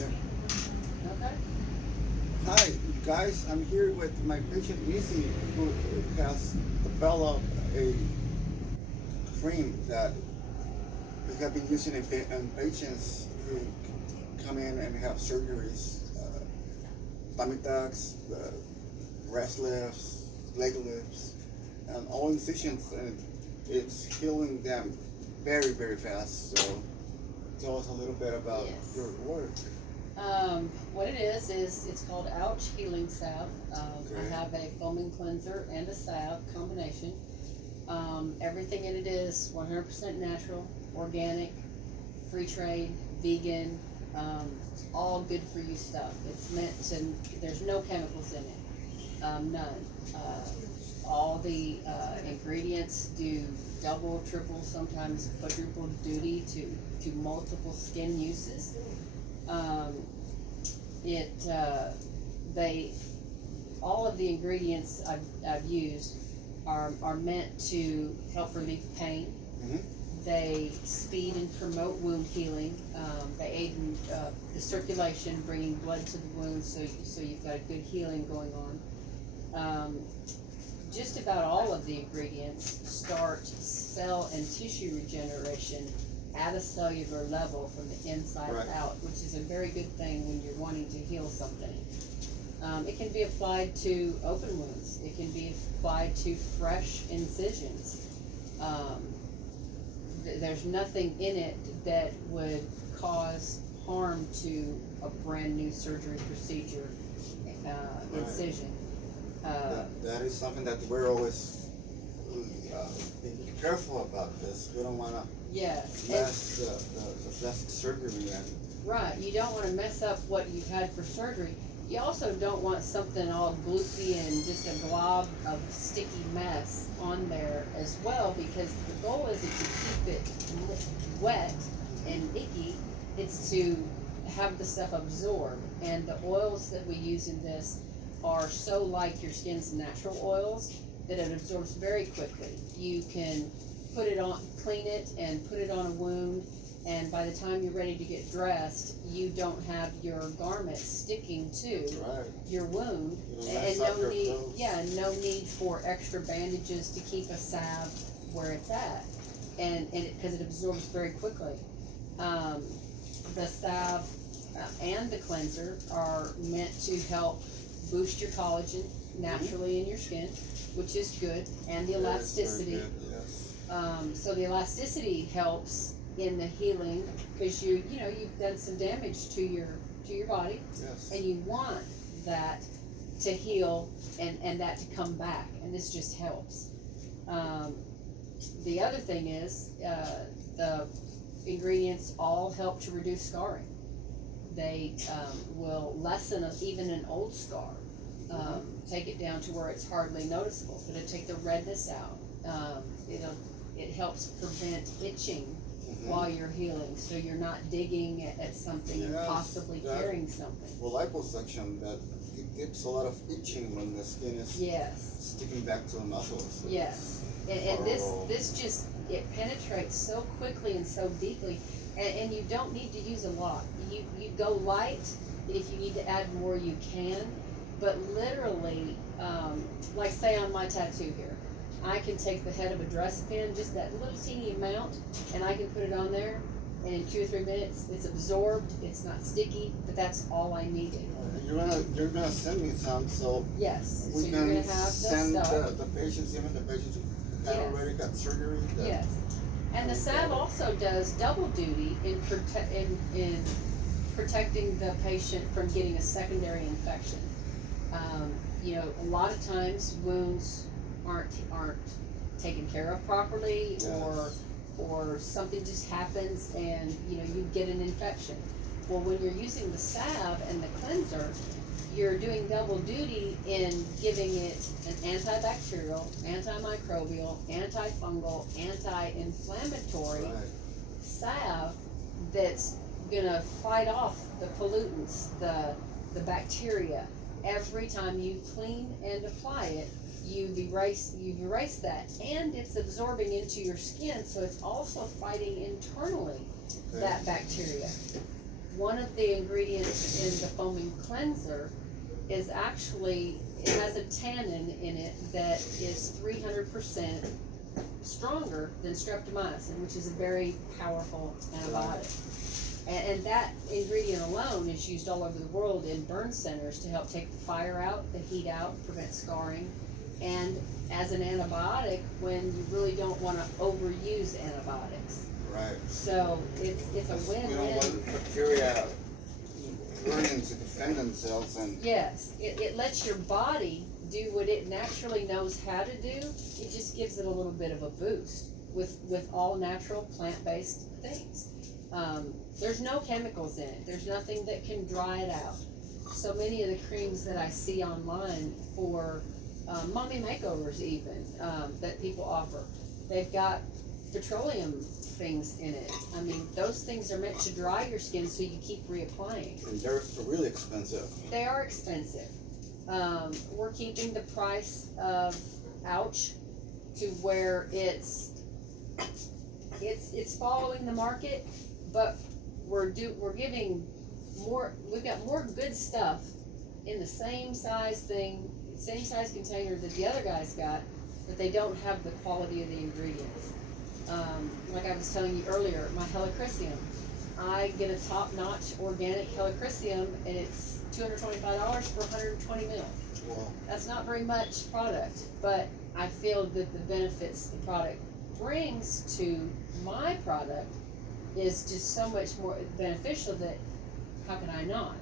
Yeah. Okay. Hi, guys. I'm here with my patient Missy, who has developed a cream that we have been using in patients who come in and have surgeries, tummy tucks, breast lifts, leg lifts, and all incisions, and it's healing them very, very fast. So, tell us a little bit about Yes. your work. What it is it's called Ouch Healing Salve. Okay. I have a foaming cleanser and a salve combination. Everything in it is 100% natural, organic, free trade, vegan, all good for you stuff. It's meant to, there's no chemicals in it, none. All the ingredients do double, triple, sometimes quadruple duty to multiple skin uses. Um, it they all of the ingredients I've used are meant to help relieve pain. Mm-hmm. They speed and promote wound healing. They aid in the circulation, bringing blood to the wound, so you've got a good healing going on. Just about all of the ingredients start cell and tissue regeneration at a cellular level from the inside Right. out, which is a very good thing when you're wanting to heal something. It can be applied to open wounds. It can be applied to fresh incisions. There's nothing in it that would cause harm to a brand new surgery procedure Right. incision. That is something that we're always being careful about, because we don't want to Yes, and mess the plastic surgery and right, you don't want to mess up what you've had for surgery. You also don't want something all gloopy and just a glob of sticky mess on there as well, because the goal isn't to keep it wet and icky, it's to have the stuff absorb. And the oils that we use in this are so like your skin's natural oils that it absorbs very quickly. You can put it on, clean it and put it on a wound, and by the time you're ready to get dressed, you don't have your garment sticking to right. your wound, You don't and mess no up your need, clothes. yeah, no need for extra bandages to keep a salve where it's at, and because it absorbs very quickly. The salve and the cleanser are meant to help boost your collagen naturally in your skin, which is good, and the That is very elasticity. good, yes. So the elasticity helps in the healing, because you've done some damage to your body, Yes. and you want that to heal and that to come back, and this just helps. The other thing is the ingredients all help to reduce scarring. They will lessen even an old scar, take it down to where it's hardly noticeable. It'll take the redness out. It helps prevent itching while you're healing, so you're not digging at something and Yes, possibly that- tearing something. Well, liposuction, that it gives a lot of itching when the skin is Yes, sticking back to the muscles. yes, and this just, it penetrates so quickly and so deeply, and you don't need to use a lot. You go light, and if you need to add more, you can, but literally, like say on my tattoo here, I can take the head of a dress pin, just that little teeny amount, and I can put it on there, and in 2 or 3 minutes, it's absorbed, it's not sticky, but that's all I needed. You're gonna send me some, so Yes, so we you're gonna can have the send stuff. the patients, even the patients who had Yes. already got surgery. Yes, and the salve also does double duty in protecting the patient from getting a secondary infection. A lot of times wounds aren't taken care of properly, Yes. or something just happens and you get an infection. Well, when you're using the salve and the cleanser, you're doing double duty in giving it an antibacterial, antimicrobial, antifungal, anti-inflammatory Right. salve that's gonna fight off the pollutants, the bacteria. Every time you clean and apply it, you've erased that, and it's absorbing into your skin, so it's also fighting internally Okay. that bacteria. one of the ingredients in the foaming cleanser is actually, it has a tannin in it that is 300% stronger than streptomycin, which is a very powerful antibiotic. And that ingredient alone is used all over the world in burn centers to help take the fire out, the heat out, prevent scarring, and as an antibiotic when you really don't want to overuse antibiotics. Right. So it's a We don't win-win. want bacteria learning to defend themselves and. Yes, it lets your body do what it naturally knows how to do. It just gives it a little bit of a boost with all natural plant-based things. There's no chemicals in it. There's nothing that can dry it out. So many of the creams that I see online for mommy makeovers even, that people offer, they've got petroleum things in it. I mean, those things are meant to dry your skin so you keep reapplying. And they're really expensive. They are expensive. We're keeping the price of Ouch to where it's following the market, but we're giving more. We've got more good stuff in the same size thing, same size container that the other guys got, but they don't have the quality of the ingredients. Like I was telling you earlier, my helichrysum, I get a top-notch organic helichrysum, and it's $225 for 120 mil. Wow. That's not very much product, but I feel that the benefits the product brings to my product is just so much more beneficial that how can I not?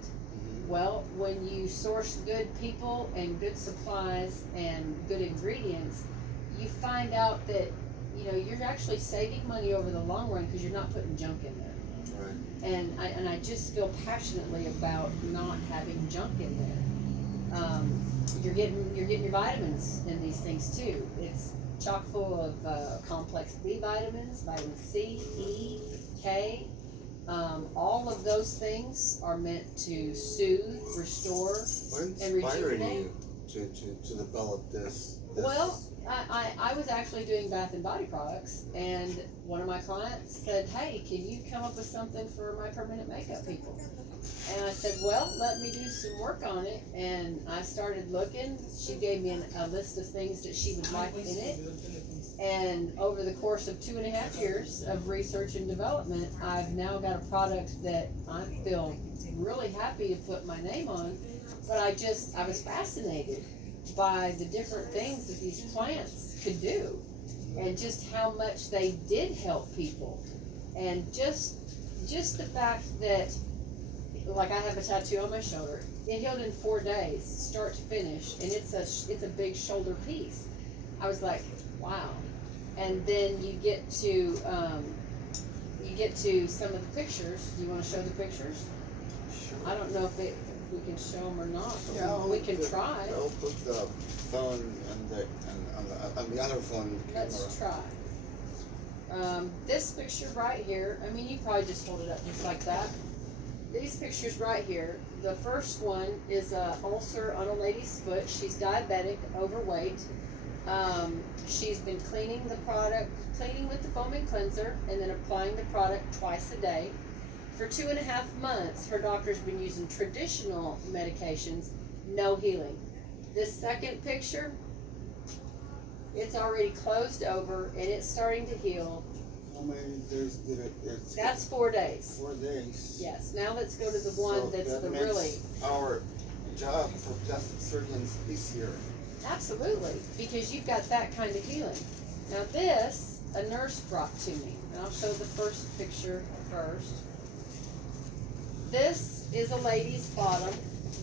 Well, when you source good people and good supplies and good ingredients, you find out that, you know, you're actually saving money over the long run because you're not putting junk in there. Right. And I just feel passionately about not having junk in there. You're getting your vitamins in these things too. It's chock full of complex B vitamins, vitamin C, E, K. All of those things are meant to soothe, restore, What and inspired rejuvenate. you to develop this? Well, I was actually doing bath and body products, and one of my clients said, hey, can you come up with something for my permanent makeup people? And I said, well, let me do some work on it. And I started looking. She gave me a list of things that she would like in it. And over the course of 2.5 years of research and development, I've now got a product that I feel really happy to put my name on. But I was fascinated by the different things that these plants could do and just how much they did help people. And just the fact that, like, I have a tattoo on my shoulder. It healed in 4 days, start to finish, and it's a big shoulder piece. I was like, wow. And then you get to some of the pictures. Do you want to show the pictures? Sure. I don't know if we can show them or not, but Yeah, we can try. I'll put the phone and on the other phone camera. Let's try. This picture right here, I mean, you probably just hold it up just like that. These pictures right here, the first one is a ulcer on a lady's foot. She's diabetic, overweight. She's been cleaning with the foaming cleanser and then applying the product twice a day. For 2.5 months, her doctor's been using traditional medications, no healing. This second picture, it's already closed over and it's starting to heal. How many days did it? That's 4 days. 4 days. Yes, now let's go to the one that's that the makes really, our job for plastic surgeons easier. absolutely, because you've got that kind of healing. Now this, a nurse brought to me, and I'll show the first picture first. This is a lady's bottom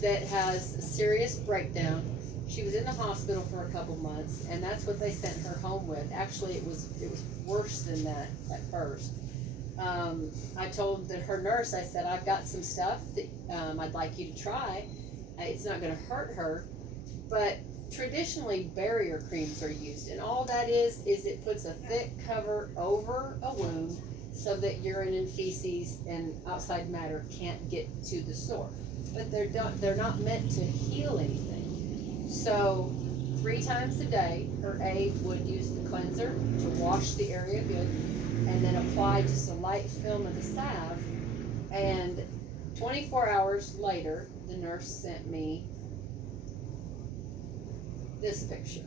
that has a serious breakdown. She was in the hospital for a couple months, and that's what they sent her home with. Actually, it was worse than that at first. I told her nurse, I said, I've got some stuff that I'd like you to try. It's not going to hurt her, but traditionally barrier creams are used, and all that is it puts a thick cover over a wound so that urine and feces and outside matter can't get to the sore. But they're not meant to heal anything. So 3 times a day, her aide would use the cleanser to wash the area good, and then apply just a light film of the salve. And 24 hours later, the nurse sent me this picture.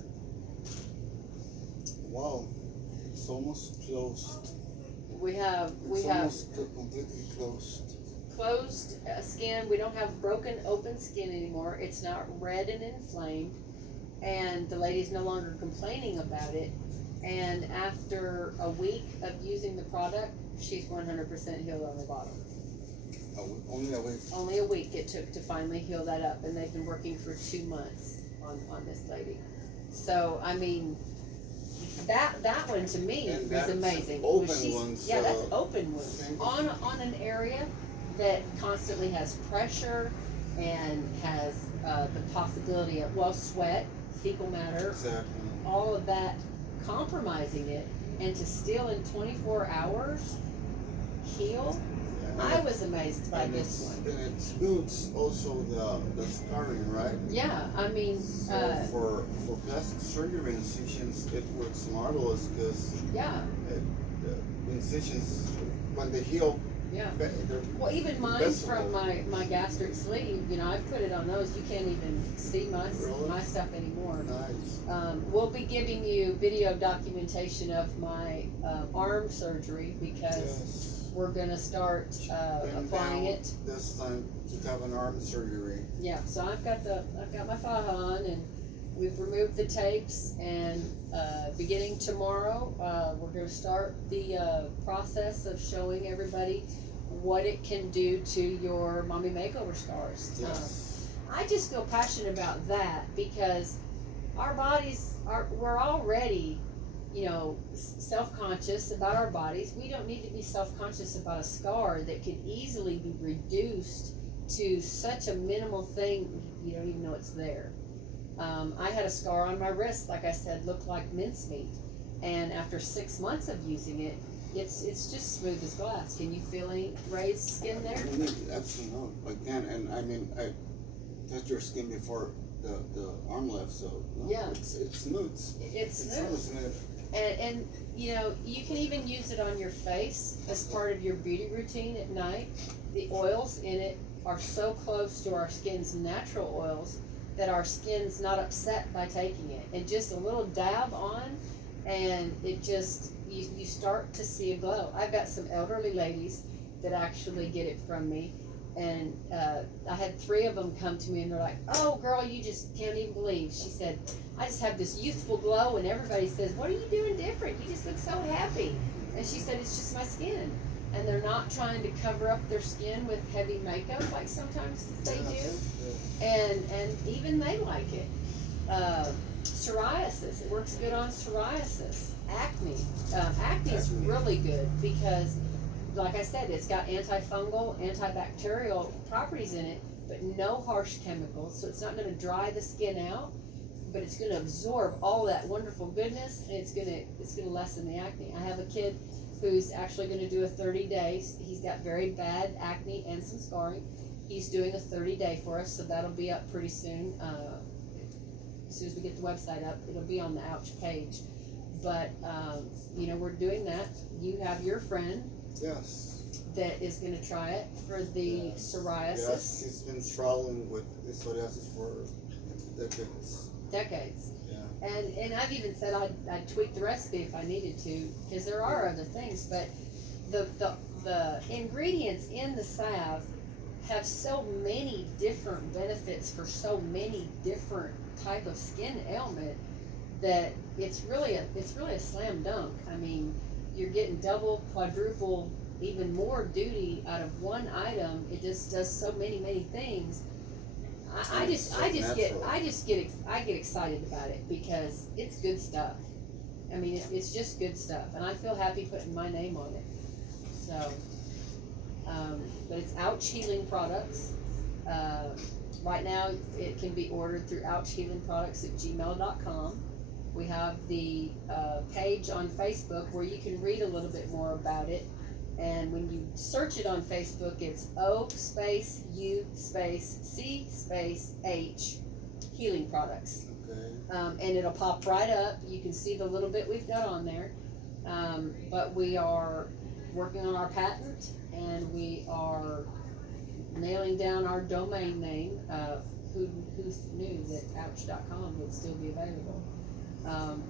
Wow, it's almost closed. We have Almost completely closed. closed skin. We don't have broken open skin anymore. It's not red and inflamed, and the lady's no longer complaining about it. And after a week of using the product, she's 100% healed on the bottom. Only a week. Only a week it took to finally heal that up, and they've been working for 2 months on this lady. So I mean, that one to me And was that's amazing. open She's- wounds, yeah, that's open wounds thank you. on an area that constantly has pressure and has the possibility of sweat, fecal matter, Exactly. all of that compromising it, and to still in 24 hours heal. I was amazed by this one. And it smooths also the scarring, right? Yeah, I mean, So for plastic surgery incisions, it works marvelous because yeah, the incisions, when they heal, yeah. they're Well, even mine visible. from my gastric sleeve, you know, I've put it on those. You can't even see my Really? stuff anymore. Nice. We'll be giving you video documentation of my arm surgery because Yes. we're gonna start Been applying down it. this time to have an arm surgery. Yeah, so I've got my faja on, and we've removed the tapes, and beginning tomorrow, we're gonna start the process of showing everybody what it can do to your mommy makeover scars. Yes. I just feel passionate about that because our bodies we're already, you know, self-conscious about our bodies. We don't need to be self-conscious about a scar that could easily be reduced to such a minimal thing you don't even know it's there. I had a scar on my wrist, like I said, looked like mincemeat, and after 6 months of using it, it's just smooth as glass. Can you feel any raised skin there? Absolutely not. I can, and I mean, I touched your skin before the arm left, so no, Yeah. it's smooth. It's It's smooth. really smooth. And you know, you can even use it on your face as part of your beauty routine at night. The oils in it are so close to our skin's natural oils that our skin's not upset by taking it. And just a little dab on, and it just, you start to see a glow. I've got some elderly ladies that actually get it from me, and I had 3 of them come to me, and they're like, "Oh girl, you just can't even believe." She said, "I just have this youthful glow, and everybody says, 'What are you doing different? You just look so happy.'" And she said, "It's just my skin." And they're not trying to cover up their skin with heavy makeup like sometimes they do. And even they like it. Psoriasis, it works good on psoriasis. Acne, acne is really good because, like I said, it's got antifungal, antibacterial properties in it, but no harsh chemicals, so it's not going to dry the skin out, but it's going to absorb all that wonderful goodness, and it's going to lessen the acne. I have a kid who's actually going to do a 30 days. He's got very bad acne and some scarring. He's doing a 30-day for us, so that'll be up pretty soon. As soon as we get the website up, it'll be on the Ouch page. But you know, we're doing that. You have your friend Yes. that is going to try it for the psoriasis. Yes, he's been struggling with this psoriasis for decades. Decades. Yeah. And I've even said I'd tweak the recipe if I needed to, because there are other things, but the ingredients in the salve have so many different benefits for so many different type of skin ailment that it's really a slam dunk. I mean, you're getting double, quadruple, even more duty out of one item. It just does so many things. I get excited about it because it's good stuff. I mean, it's just good stuff, and I feel happy putting my name on it. So, but it's Ouch Healing Products. Right now, it can be ordered through ouchhealingproducts@gmail.com. We have the page on Facebook where you can read a little bit more about it. And when you search it on Facebook, it's O-U-C-H Healing Products. Okay. And it'll pop right up. You can see the little bit we've got on there. But we are working on our patent, and we nailing down our domain name. Who knew that ouch.com would still be available?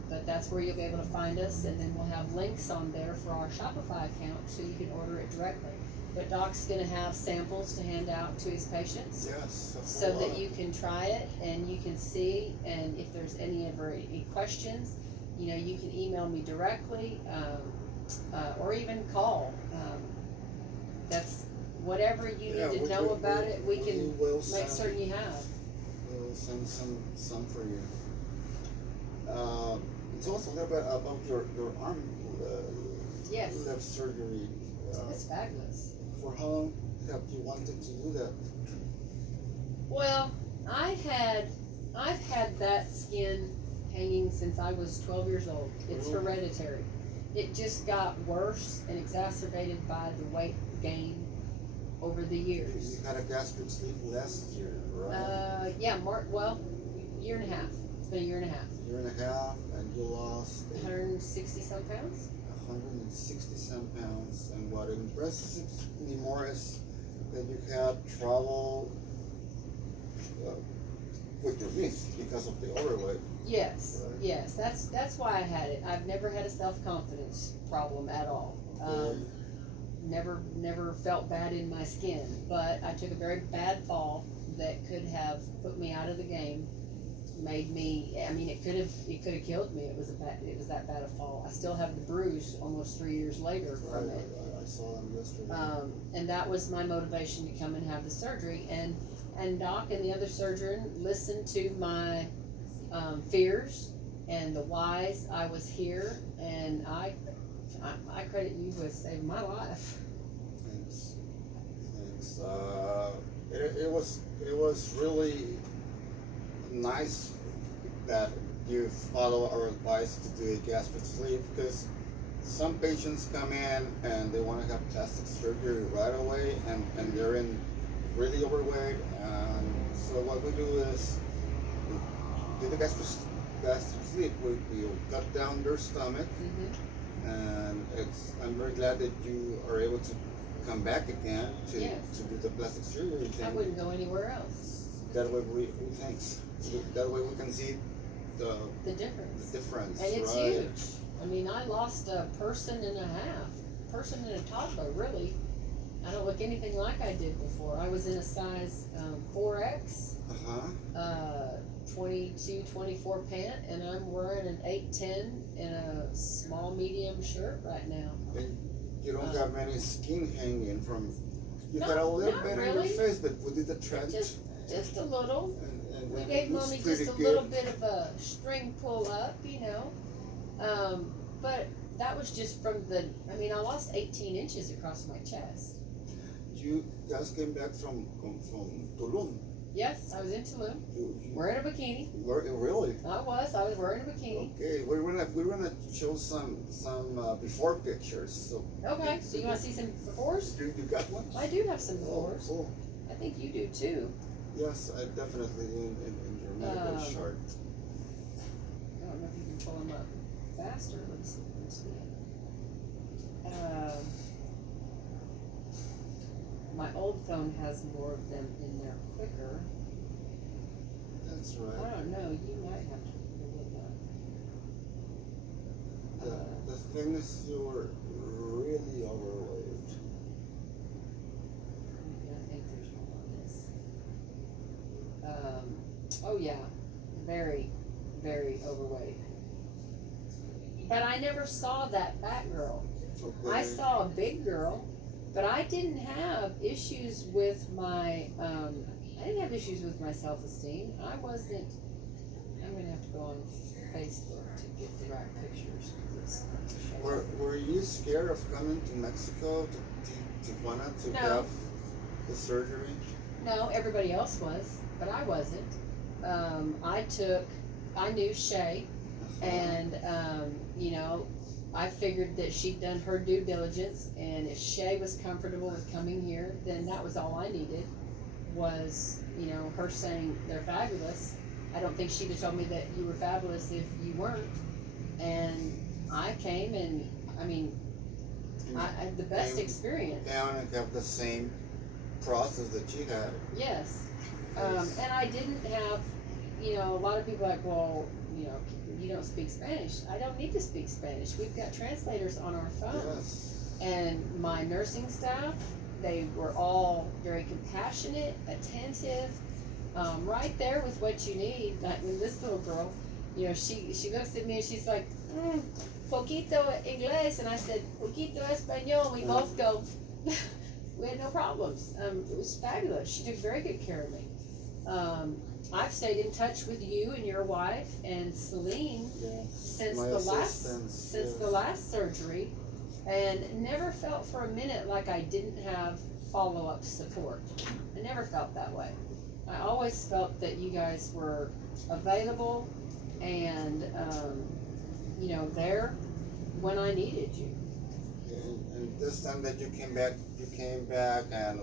But that's where you'll be able to find us, and then we'll have links on there for our Shopify account so you can order it directly. But Doc's gonna have samples to hand out to his patients, Yes. so that you can try it and you can see, and if there's any questions, you know, you can email me directly, or even call. That's whatever you need to know about it, we can make certain you have. We'll send some for you. Tell us a little bit about your arm Yes. left surgery. It's fabulous. For how long have you wanted to do that? Well, I've had that skin hanging since I was 12 years old. It's Really? hereditary. It just got worse and exacerbated by the weight gain over the years. You had a gastric sleeve last year, right? Yeah, year and a half. It's been a year and a half. Year and a half, and you lost 160 some pounds. 160 some pounds. And what impresses me more is that you had trouble with your knees because of the overweight. Yes, Right. yes. That's why I had it. I've never had a self-confidence problem at all. Never felt bad in my skin, but I took a very bad fall that could have put me out of the game. Made me, I mean, it could have killed me. It was that bad a fall. I still have the bruise almost 3 years later from it. I saw them yesterday. And that was my motivation to come and have the surgery. And Doc and the other surgeon listened to my fears and the whys. I was here, and I credit you with saving my life. Thanks. It was really nice that you follow our advice to do a gastric sleeve, because some patients come in and they want to have plastic surgery right away, and they're in really overweight, and so what we do is we do the gastric sleeve. We cut down their stomach. Mm-hmm. And I'm very glad that you are able to come back again to Yes. to do the plastic surgery thing. I wouldn't go anywhere else. That way thanks. That way we can see the difference. And it's right? huge. I mean, I lost a person and a toddler, really. I don't look anything like I did before. I was in a size 4X, 22, 24 pant, and I'm wearing an 8'10" in a small medium shirt right now. And you don't have any skin hanging from. You No, had a little not bit on really. your face, but we did the trend. Just a little. And We it gave looks Mommy pretty just a good. little bit of a string pull up, you know. But that was just from I lost 18 inches across my chest. You just came back from Tulum. Yes, I was in Tulum, You wearing a bikini. really? I was wearing a bikini. Okay, we're gonna show some before pictures. So Okay, so you wanna see some befores? you got one? I do have some Oh, befores. cool. I think you do too. Yes, I definitely do in your medical chart. I don't know if you can pull them up faster. Let's see. My old phone has more of them in there quicker. That's I right. don't know, you might have to pull it up. The thing is, you're really overweight. I think there's one on this. Oh yeah, very, very overweight. But I never saw that fat girl. Okay. I saw a big girl, but I didn't have issues with my, self-esteem. I'm gonna have to go on Facebook to get the right pictures. Were you scared of coming to Mexico, to Tijuana, to No. have the surgery? No, everybody else was, but I wasn't. I knew Shay, and, I figured that she'd done her due diligence, and if Shay was comfortable with coming here, then that was all I needed, was, her saying they're fabulous. I don't think she'd have told me that you were fabulous if you weren't. And I came, and, the best Came experience. down and have the same process that you had. Yes. Yes. And I didn't have, a lot of people are like, well, you don't speak Spanish. I don't need to speak Spanish. We've got translators on our phones. Yes. And my nursing staff, they were all very compassionate, attentive, right there with what you need. Like when this little girl, she looks at me and she's like, poquito inglés, and I said, poquito español. We both go, we had no problems. It was fabulous. She took very good care of me. I've stayed in touch with you and your wife and Celine since My the assistants, last surgery, and never felt for a minute like I didn't have follow-up support. I never felt that way. I always felt that you guys were available and there when I needed you. And this time that you came back, and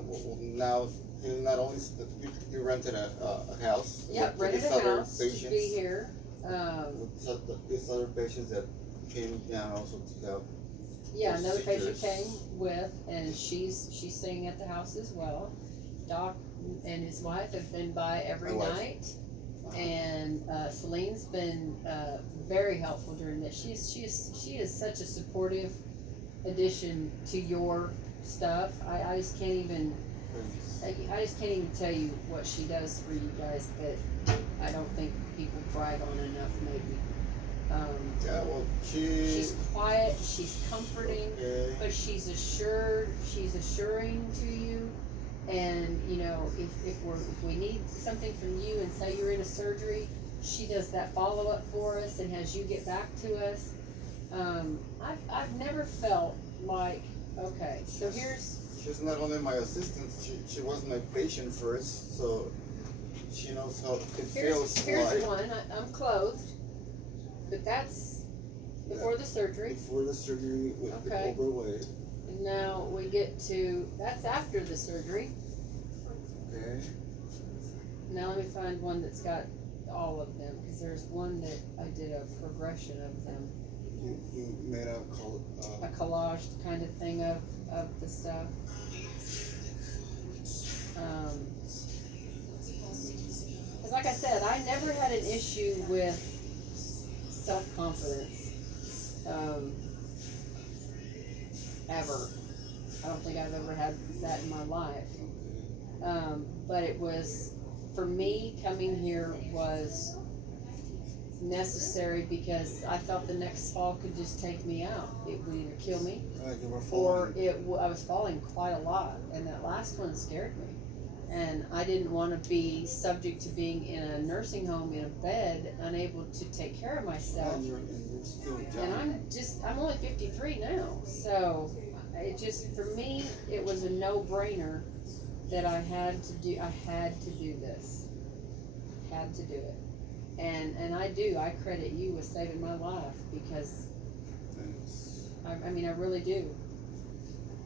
now you not only you rented a house. Yep, with rented these a other house to patients, be here. with these other patients that came down also to help. Yeah, another patient procedures. came with, and she's staying at the house as well. Doc and his wife have been by every My wife. night, and Celine's been very helpful during this. She is such a supportive addition to your stuff. I just can't even tell you what she does for you guys that I don't think people brag on enough. Maybe. Yeah, well, She's quiet, she's comforting, okay. but she's assuring to you. And if we need something from you and say you're in a surgery, she does that follow up for us and has you get back to us. I've never felt like, okay, so She's not only my assistant, she was my patient first, so she knows how it feels here's like. one. I'm clothed, but that's before the surgery. Before the surgery with Okay. overweight. And now we get to, that's after the surgery. Okay. Now let me find one that's got all of them, because there's one that I did a progression of them, You made a collage kind of thing of the stuff. Because like I said, I never had an issue with self-confidence, ever. I don't think I've ever had that in my life. But it was, for me, coming here was necessary because I felt the next fall could just take me out. It would either kill me you were or falling. I was falling quite a lot, and that last one scared me. And I didn't want to be subject to being in a nursing home in a bed, unable to take care of myself. And you're still young. And I'm only 53 now, so it just, for me, it was a no-brainer that I had to do this. Had to do it. And I credit you with saving my life, because Thanks. I mean, I really do.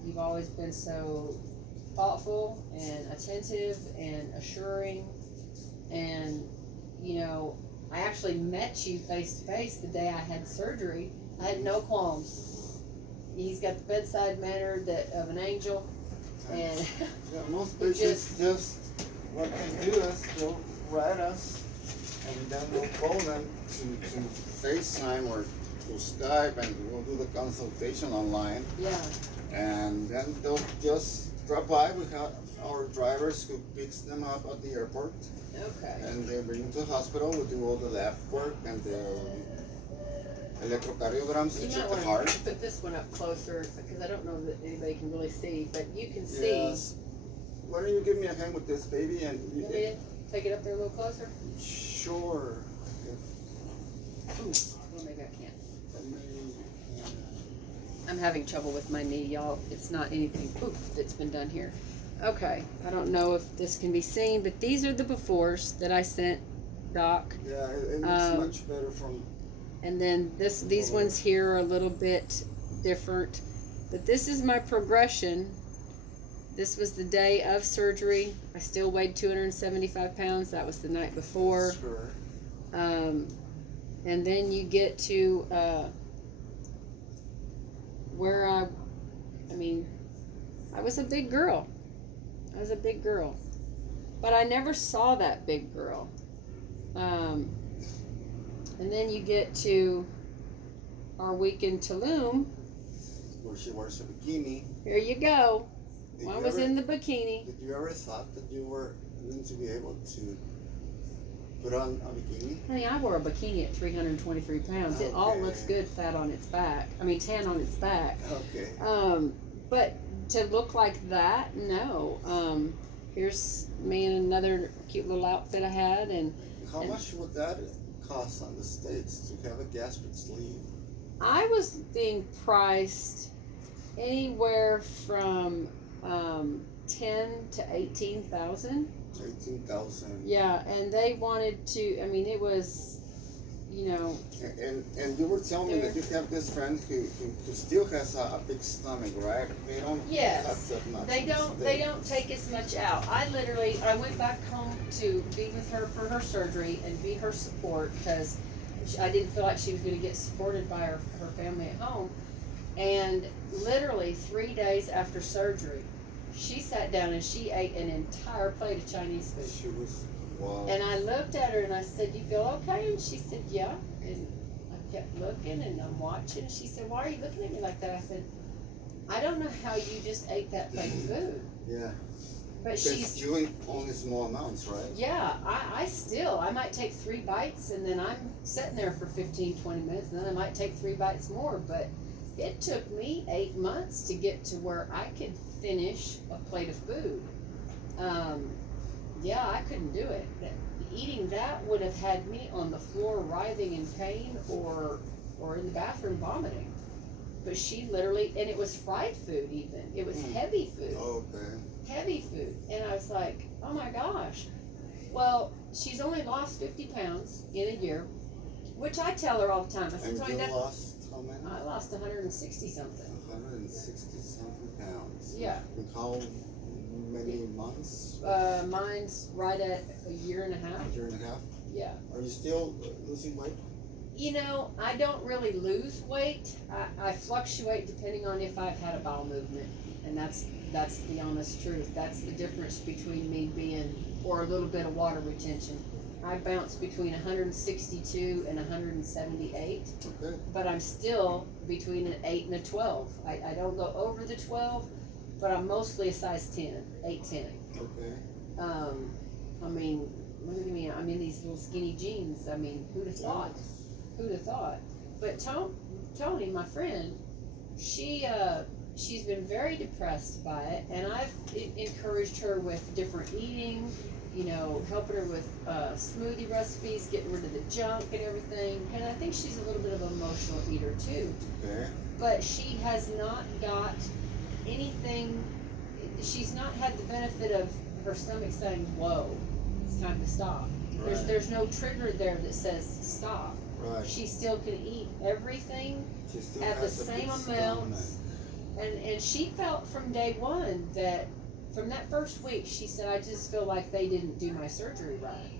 You've always been so thoughtful and attentive and assuring, and I actually met you face to face the day I had surgery. I had no qualms. He's got the bedside manner of an angel, and Yeah, most patients just what they do is they'll write us, and then we'll call them to FaceTime or to Skype, and we'll do the consultation online. yeah, And then they'll just drop by. We have our drivers who picks them up at the airport, okay. and they bring them to the hospital. We do all the lab work and the electrocardiograms to You check might the want to heart. put this one up closer, because I don't know that anybody can really see, but you can see. Yes. Why don't you give me a hand with this, baby? And You want me to take it up there a little closer? sure. Ooh, well, maybe I can't. I'm having trouble with my knee, y'all. It's not anything that's been done here. Okay, I don't know if this can be seen, but these are the befores that I sent Doc. Yeah, it looks much better from. And then these ones here are a little bit different, but this is my progression. This was the day of surgery. I still weighed 275 pounds. That was the night before. Sure. And then you get to where I was a big girl. I was a big girl. But I never saw that big girl. Um, and then you get to our week in Tulum. Where she wears a bikini. Here you go. Did One you was ever- in the bikini. Did you ever thought that you were going to be able to put on a bikini? Honey, I wore a bikini at 323 pounds. It all Okay. looks good fat on its back. I mean, tan on its back. Okay. But to look like that, no. Here's me in another cute little outfit I had, and How much would that cost on the States to have a gastric sleeve? I was being priced anywhere from 10 to 18,000. 18,000. Yeah, and they wanted to. I mean, it was, you know. And you were telling me that you have this friend who still has a big stomach, right? They don't Yes. cut that much. They don't take as much out. I went back home to be with her for her surgery and be her support because I didn't feel like she was going to get supported by her family at home. And literally 3 days after surgery, she sat down and she ate an entire plate of Chinese food. She was, wow. And I looked at her and I said, "You feel okay?" And she said, "Yeah." And I kept looking and I'm watching. She said, "Why are you looking at me like that?" I said, "I don't know how you just ate that plate of food." Yeah. But Because she's, you eat only small amounts, right? yeah, I might take 3 bites and then I'm sitting there for 15, 20 minutes and then I might take 3 bites more. But it took me 8 months to get to where I could finish a plate of food. Yeah, I couldn't do it. Eating that would have had me on the floor writhing in pain or in the bathroom vomiting. But she literally, and it was fried food even. It was heavy food. Okay. Heavy food. And I was like, oh my gosh. Well, she's only lost 50 pounds in a year, which I tell her all the time. I said, And "Tony, you that lost how many? I lost 160 something." 160 something pounds. Yeah. In how many months? Mine's right at a year and a half. A year and a half? Yeah. Are you still losing weight? You know, I don't really lose weight. I fluctuate depending on if I've had a bowel movement. And that's the honest truth. That's the difference between me being, or a little bit of water retention. I bounce between 162 and 178, Okay. but I'm still between an 8 and a 12. I don't go over the 12, but I'm mostly a size 10, 8, 10. Okay. I mean, look at me, I'm in these little skinny jeans. I mean, who'd have thought? Who'd have thought? But Tony, my friend, she's been very depressed by it, and I've encouraged her with different eating, you know, helping her with smoothie recipes, getting rid of the junk and everything. And I think she's a little bit of an emotional eater too. Okay. But she has not got anything. She's not had the benefit of her stomach saying, "Whoa, it's time to stop." Right. There's no trigger there that says stop. Right. She still can eat everything She still at the has a same big amounts. stomach. And she felt from day one that, from that first week, she said, "I just feel like they didn't do my surgery right."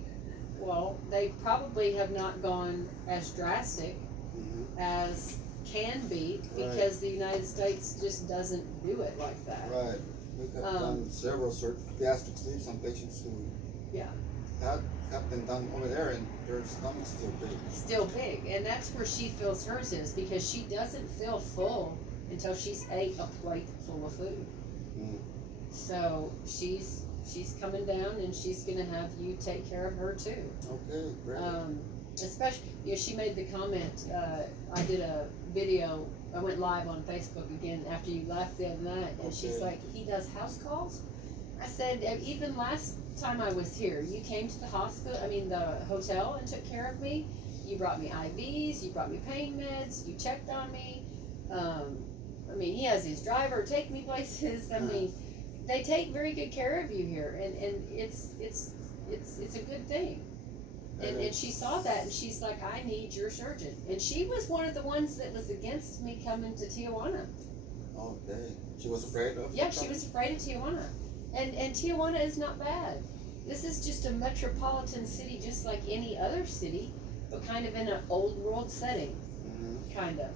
Well, they probably have not gone as drastic as can be because the United States just doesn't do it like that. Right. We have done several gastric sleeves on patients who Yeah. have been done over there, and their stomach's still big. Still big, and that's where she feels hers is, because she doesn't feel full until she's ate a plate full of food. So she's coming down, and she's gonna have you take care of her too. Okay, great. Especially, you know, she made the comment. I did a video. I went live on Facebook again after you left the other night, and she's Okay. like, "He does house calls." I said, "Even last time I was here, you came to the hotel, and took care of me. You brought me IVs, you brought me pain meds, you checked on me. He has his driver take me places. They take very good care of you here, and it's a good thing." And she saw that, and she's like, "I need your surgeon." And she was one of the ones that was against me coming to Tijuana. Okay. She was afraid of Yeah, she was afraid of Tijuana. And Tijuana is not bad. This is just a metropolitan city, just like any other city, but kind of in an old world setting, kind of.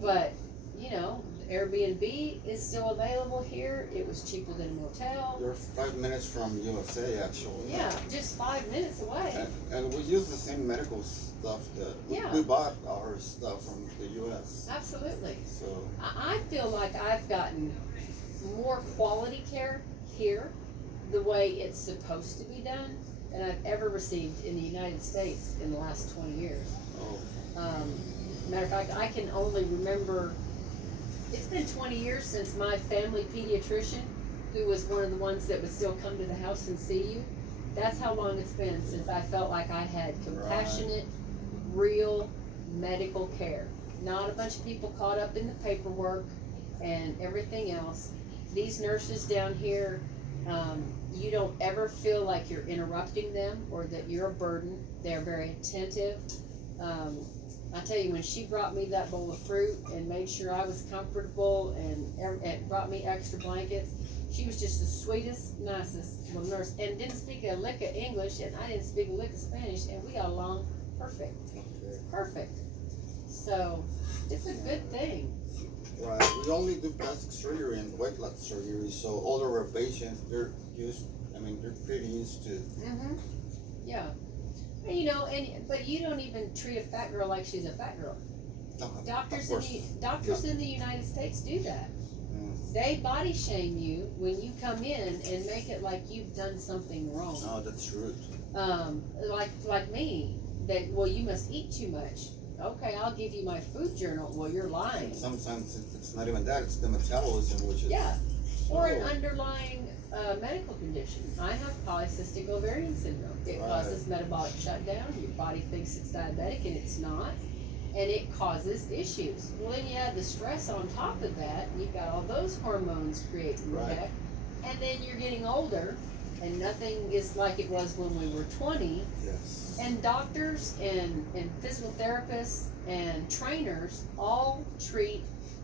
But, you know, Airbnb is still available here. It was cheaper than a motel. You're 5 minutes from USA, actually. Yeah, just 5 minutes away. And we use the same medical stuff that Yeah. we bought our stuff from the US. Absolutely. So I feel like I've gotten more quality care here, the way it's supposed to be done, than I've ever received in the United States in the last 20 years. oh, Matter of fact, I can only remember, it's been 20 years since my family pediatrician, who was one of the ones that would still come to the house and see you, that's how long it's been since I felt like I had compassionate, real medical care. Not a bunch of people caught up in the paperwork and everything else. These nurses down here, you don't ever feel like you're interrupting them or that you're a burden. They're very attentive. I tell you, when she brought me that bowl of fruit and made sure I was comfortable and brought me extra blankets, she was just the sweetest, nicest little nurse, and didn't speak a lick of English, and I didn't speak a lick of Spanish, and we got along perfect. okay. Perfect. So, it's a good thing. Right. We only do plastic surgery and white blood surgery, so all of our patients, they're pretty used to. Mm-hmm. Yeah. And you know, but you don't even treat a fat girl like she's a fat girl. No, Doctors of course. doctors in the United States do that. Mm. They body shame you when you come in and make it like you've done something wrong. No, that's rude. Like me, well, you must eat too much. Okay, I'll give you my food journal. Well, you're lying. Sometimes it's not even that, it's the metabolism, which is. Yeah, or an Oh. underlying medical condition. I have polycystic ovarian syndrome. It Right. causes metabolic shutdown. Your body thinks it's diabetic and it's not, and it causes issues. Well, then you add the stress on top of that, and you've got all those hormones creating the Right. heck, and then you're getting older, and nothing is like it was when we were 20. Yes. And doctors and physical therapists and trainers all treat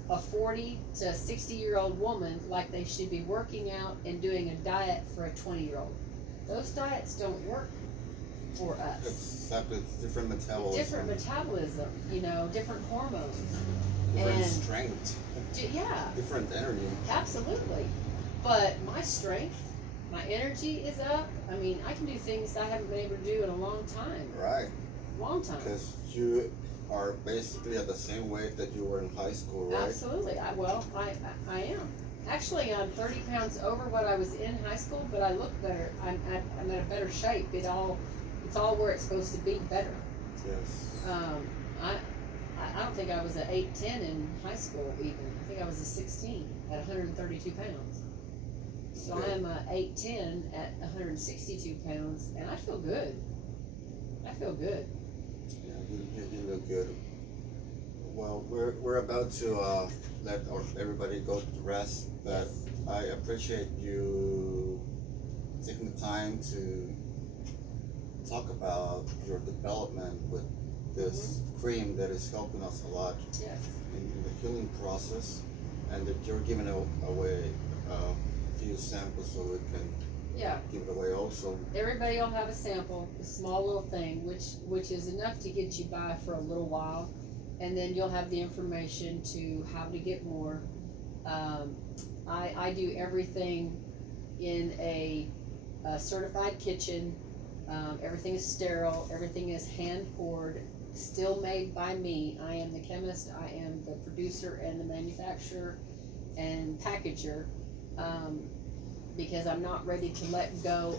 a 40 to 60-year-old woman like they should be working out and doing a diet for a 20-year-old. Those diets don't work for us. Exactly, it's different metabolism. Different metabolism, you know, different hormones. Different and- strength. Yeah, Different energy. absolutely. But my strength, my energy is up. I mean, I can do things I haven't been able to do in a long time. Right. Long time. Because you are basically at the same weight that you were in high school, right? Absolutely. I am. Actually, I'm 30 pounds over what I was in high school, but I look better. I'm in a better shape. It's all where it's supposed to be, better. Yes. I don't think I was an 8'10" in high school even. I think I was a 16 at 132 pounds. So Okay. I'm a 8'10" at 162 pounds, and I feel good. I feel good. Yeah, you look good. Well, we're about to let everybody go to rest, but Yes. I appreciate you taking the time to talk about your development with this cream that is helping us a lot Yes. in the healing process, and that you're giving away a few samples so we can Yeah. give it away also. Everybody will have a sample, a small little thing, which is enough to get you by for a little while, and then you'll have the information to how to get more. I do everything in a certified kitchen. Everything is sterile. Everything is hand poured, still made by me. I am the chemist. I am the producer and the manufacturer and packager. Because I'm not ready to let go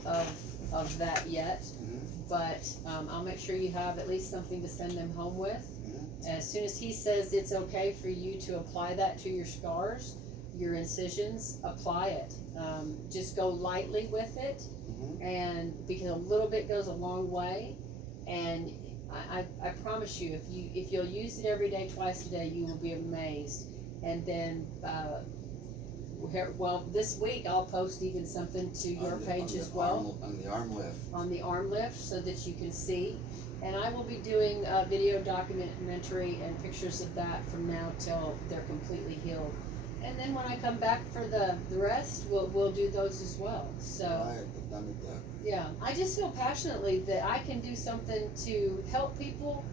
of that yet. Mhm. But I'll make sure you have at least something to send them home with. Mhm. As soon as he says it's okay for you to apply that to your scars, your incisions, apply it. Just go lightly with it, Mhm. and because a little bit goes a long way. And I promise you, if you'll use it every day, twice a day, you will be amazed. And then this week I'll post even something to your page as well On the arm lift. on the arm lift so that you can see. And I will be doing a video documentary and pictures of that from now till they're completely healed. And then when I come back for the rest, we'll do those as well. So Right, I've done it that. yeah, I just feel passionately that I can do something to help people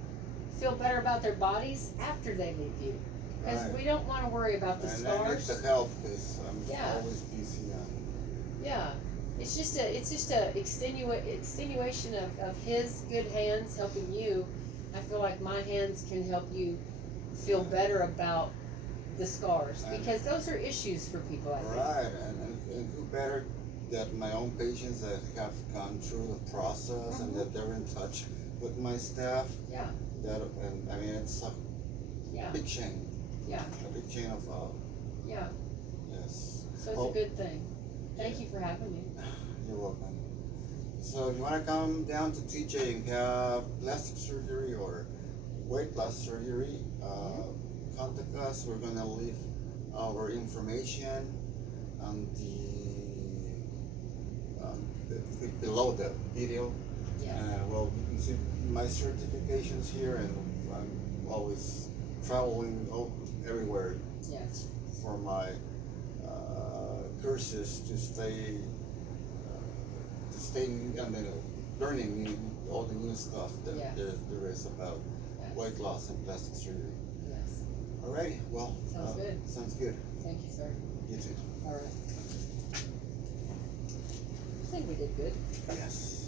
feel better about their bodies after they leave you. Cause Right. we don't wanna worry about the And I need scars. the help because I'm Yeah. always busy. Yeah, it's just a extenuation of his good hands helping you. I feel like my hands can help you feel better about the scars, And- because those are issues for people, I think. Right, and who better that my own patients that have gone through the process and that they're in touch with my staff. Yeah. That, and I mean, it's a Yeah, big chain. yeah, A big chain of, yeah, yes. so it's Well, a good thing. Thank you for having me. You're welcome. So if you wanna come down to TJ and have plastic surgery or weight loss surgery, contact us. We're gonna leave our information on below the video. Yes, Well, you can see my certifications here, and I'm always traveling everywhere yes, for my courses to stay, I mean, learning all the new stuff that Yeah. there is about yes, weight loss and plastic surgery. yes. Alrighty, well. Sounds good. Sounds good. Thank you, sir. You too. All right. I think we did good. Yes.